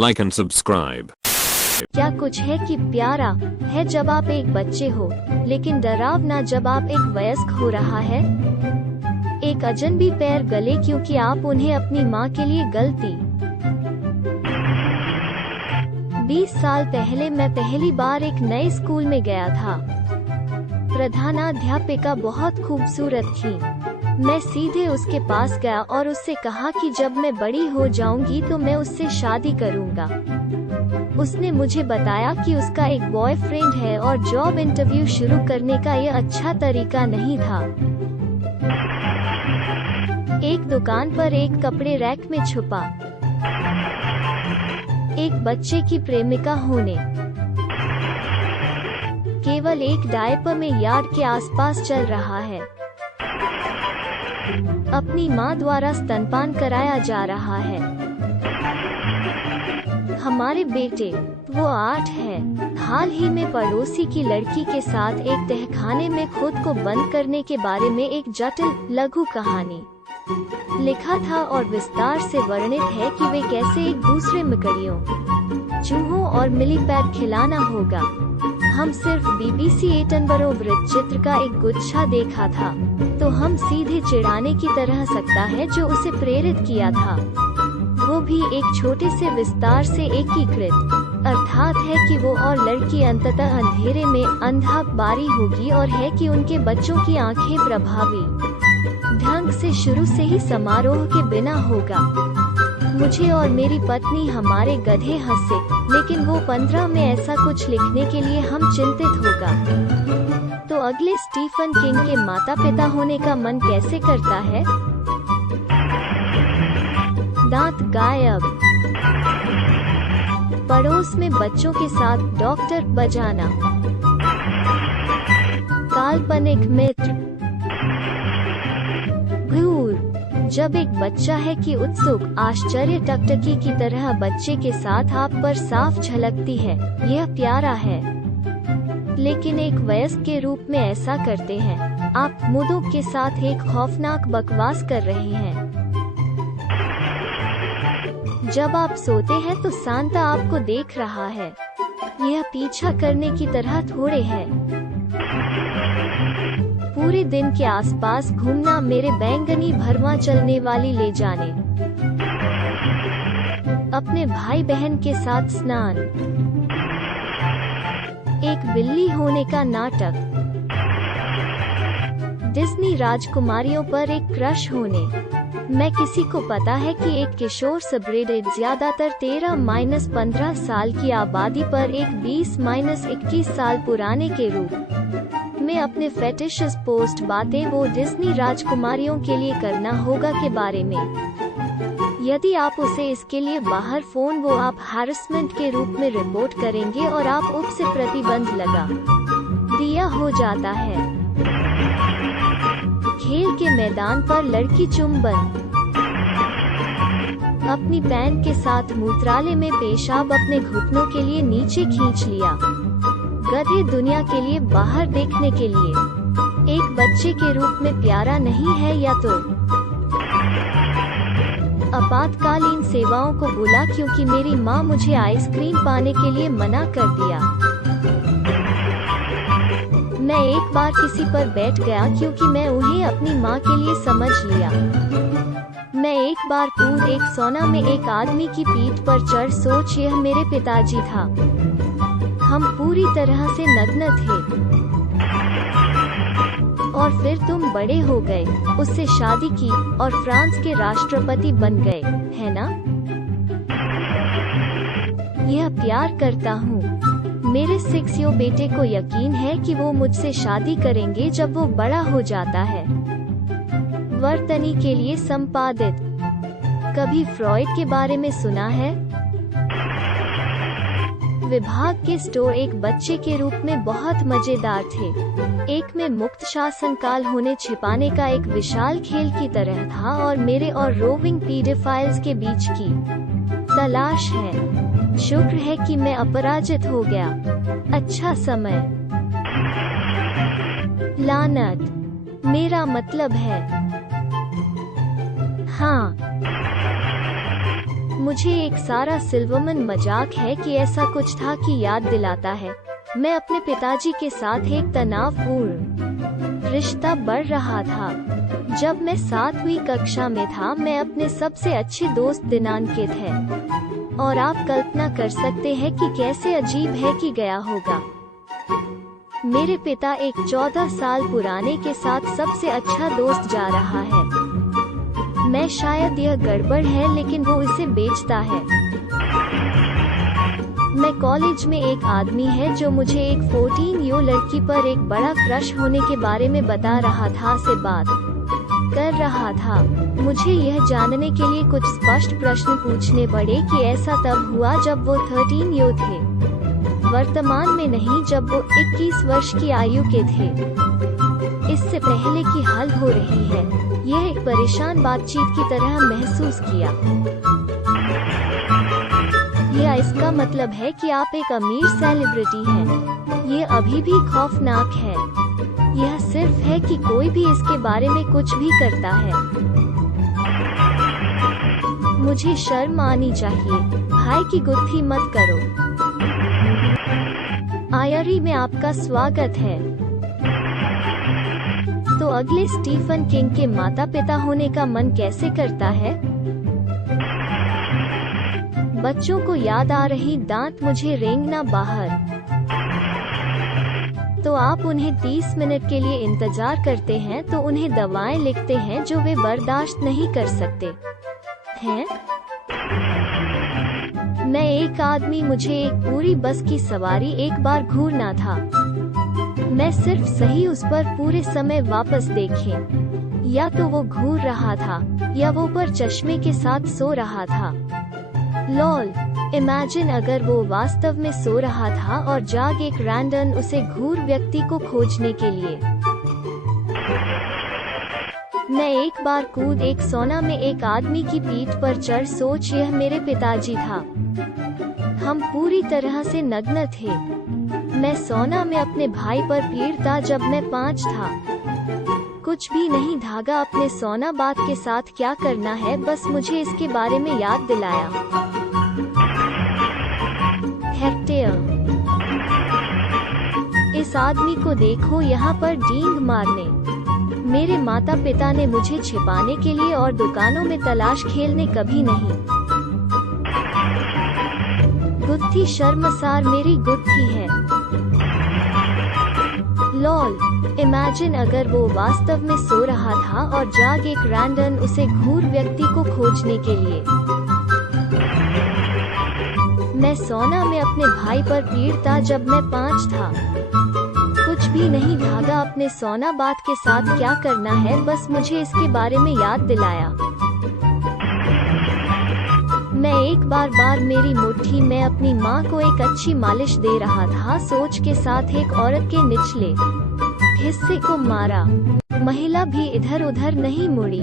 like and subscribe. क्या कुछ है कि प्यारा है जब आप एक बच्चे हो, लेकिन डरावना जब आप एक वयस्क हो रहा है। एक अजनबी पैर गले क्योंकि आप उन्हें अपनी माँ के लिए गलती। 20 साल पहले मैं पहली बार एक नए स्कूल में गया था। प्रधानाध्यापिका बहुत खूबसूरत थी। मैं सीधे उसके पास गया और उससे कहा कि जब मैं बड़ी हो जाऊंगी तो मैं उससे शादी करूंगा। उसने मुझे बताया कि उसका एक बॉयफ्रेंड है और जॉब इंटरव्यू शुरू करने का यह अच्छा तरीका नहीं था। एक दुकान पर एक कपड़े रैक में छुपा एक बच्चे की प्रेमिका होने, केवल एक डायपर में यार्ड के आसपास चल रहा है। अपनी माँ द्वारा स्तनपान कराया जा रहा है। हमारे बेटे, वो 8 है, हाल ही में पड़ोसी की लड़की के साथ एक तहखाने में खुद को बंद करने के बारे में एक जटिल लघु कहानी लिखा था और विस्तार से वर्णित है कि वे कैसे एक दूसरे मकड़ियों, चूहों और मिलीपैड खिलाना होगा। हम सिर्फ BBC एटनबरो वृत्त चित्र का एक गुच्छा देखा था, तो हम सीधे चिढ़ाने की तरह सकता है जो उसे प्रेरित किया था, वो भी एक छोटे से विस्तार से एकीकृत, अर्थात है कि वो और लड़की अंततः अंधेरे में अंधा बारी होगी और है कि उनके बच्चों की आंखें प्रभावी ढंग से शुरू से ही समारोह के बिना होगा। मुझे और मेरी पत्नी हमारे गधे हंसे, लेकिन वो 15 में ऐसा कुछ लिखने के लिए हम चिंतित होगा। तो अगले स्टीफन किंग के माता पिता होने का मन कैसे करता है? दांत गायब, पड़ोस में बच्चों के साथ डॉक्टर बजाना, काल्पनिक मित्र, भूर जब एक बच्चा है कि उत्सुक आश्चर्य टकटकी की तरह बच्चे के साथ आप पर साफ झलकती है, यह प्यारा है। लेकिन एक वयस्क के रूप में ऐसा करते हैं, आप मुदों के साथ एक खौफनाक बकवास कर रहे हैं। जब आप सोते हैं तो सांता आपको देख रहा है, यह पीछा करने की तरह थोड़े है। पूरे दिन के आसपास घूमना, मेरे बैंगनी भरमा चलने वाली ले जाने, अपने भाई बहन के साथ स्नान, एक बिल्ली होने का नाटक, डिज्नी राजकुमारियों पर एक क्रश होने। मैं किसी को पता है कि एक किशोर सबरेडिट ज्यादातर 13-15 साल की आबादी पर एक 20-21 साल पुराने के रूप में अपने फेटिशस पोस्ट बातें वो डिज्नी राजकुमारियों के लिए करना होगा के बारे में। यदि आप उसे इसके लिए बाहर फोन वो आप हैरेसमेंट के रूप में रिपोर्ट करेंगे और आप उप से प्रतिबंध लगा दिया हो जाता है। खेल के मैदान पर लड़की चुंबन, अपनी पैंट के साथ मूत्रालय में पेशाब अपने घुटनों के लिए नीचे खींच लिया, गधे दुनिया के लिए बाहर देखने के लिए। एक बच्चे के रूप में प्यारा नहीं है या तो आपातकालीन सेवाओं को बुला क्योंकि मेरी माँ मुझे आइसक्रीम पाने के लिए मना कर दिया। मैं एक बार किसी पर बैठ गया क्योंकि मैं उन्हें अपनी माँ के लिए समझ लिया। मैं एक बार पूल एक सोना में एक आदमी की पीठ पर चढ़ सोच यह मेरे पिताजी था। हम पूरी तरह से नग्न थे। और फिर तुम बड़े हो गए, उससे शादी की और फ्रांस के राष्ट्रपति बन गए, है ना? यह प्यार करता हूँ। मेरे 6 बेटे को यकीन है कि वो मुझसे शादी करेंगे जब वो बड़ा हो जाता है। वर्तनी के लिए संपादित। कभी फ्रॉइड के बारे में सुना है? विभाग के स्टोर एक बच्चे के रूप में बहुत मजेदार थे। एक में मुक्त शासन काल होने छिपाने का एक विशाल खेल की तरह था और मेरे और रोविंग पीडोफाइल्स के बीच की तलाश है। शुक्र है कि मैं अपराजित हो गया। अच्छा समय। लानत, मेरा मतलब है। हाँ, मुझे एक सारा सिल्वरमैन मजाक है कि ऐसा कुछ था कि याद दिलाता है। मैं अपने पिताजी के साथ एक तनावपूर्ण रिश्ता बढ़ रहा था। जब मैं 7वीं कक्षा में था, मैं अपने सबसे अच्छे दोस्त दिनांकित है, और आप कल्पना कर सकते हैं कि कैसे अजीब है कि गया होगा। मेरे पिता एक 14 साल पुराने के साथ सबसे अच्छा दोस्त जा रहा है। मैं शायद यह गड़बड़ है, लेकिन वो इसे बेचता है। मैं कॉलेज में एक आदमी है जो मुझे एक 14 लड़की पर एक बड़ा क्रश होने के बारे में बता रहा था से बात कर रहा था। मुझे यह जानने के लिए कुछ स्पष्ट प्रश्न पूछने पड़े कि ऐसा तब हुआ जब वो 13 थे, वर्तमान में नहीं जब वो 21 वर्ष की आयु के थे। इससे पहले कि हल हो रही है, यह एक परेशान बातचीत की तरह महसूस किया। यह इसका मतलब है कि आप एक अमीर सेलिब्रिटी हैं। ये अभी भी खौफनाक है। यह सिर्फ है कि कोई भी इसके बारे में कुछ भी करता है। मुझे शर्म आनी चाहिए। भाई की गुत्थी मत करो। आयरी में आपका स्वागत है। तो अगले स्टीफन किंग के माता पिता होने का मन कैसे करता है? बच्चों को याद आ रही दांत मुझे रेंगना बाहर। तो आप उन्हें 30 मिनट के लिए इंतजार करते हैं, तो उन्हें दवाएं लिखते हैं जो वे बर्दाश्त नहीं कर सकते हैं। मैं एक आदमी, मुझे एक पूरी बस की सवारी एक बार घूरना था। मैं सिर्फ सही उस पर पूरे समय वापस देखें। या तो वो घूर रहा था या वो पर चश्मे के साथ सो रहा था। लॉल, इमेजिन अगर वो वास्तव में सो रहा था और जाग एक रैंडम उसे घूर व्यक्ति को खोजने के लिए। मैं एक बार कूद एक सोना में एक आदमी की पीठ पर चढ़, सोच यह मेरे पिताजी था। हम पूरी तरह से नग्न थे। मैं सोना में अपने भाई पर पीड़ था जब मैं 5 था। कुछ भी नहीं, धागा अपने सोना बात के साथ क्या करना है, बस मुझे इसके बारे में याद दिलाया। हेक्टेयर, इस आदमी को देखो यहाँ पर डींग मारने। मेरे माता पिता ने मुझे छिपाने के लिए और दुकानों में तलाश खेलने कभी नहीं। गुत्थी शर्मसार मेरी गुत्थी है। लॉल, इमेजिन अगर वो वास्तव में सो रहा था और जाग एक रैंडम उसे घूर व्यक्ति को खोजने के लिए। मैं सोना में अपने भाई पर पीड़ था जब मैं 5 था। कुछ भी नहीं, धागा अपने सोना बात के साथ क्या करना है, बस मुझे इसके बारे में याद दिलाया। मैं एक बार मेरी मुट्ठी में अपनी माँ को एक अच्छी मालिश दे रहा था, सोच के साथ एक औरत के निचले हिस्से को मारा। महिला भी इधर उधर नहीं मुड़ी।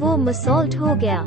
वो मसॉल्ट हो गया।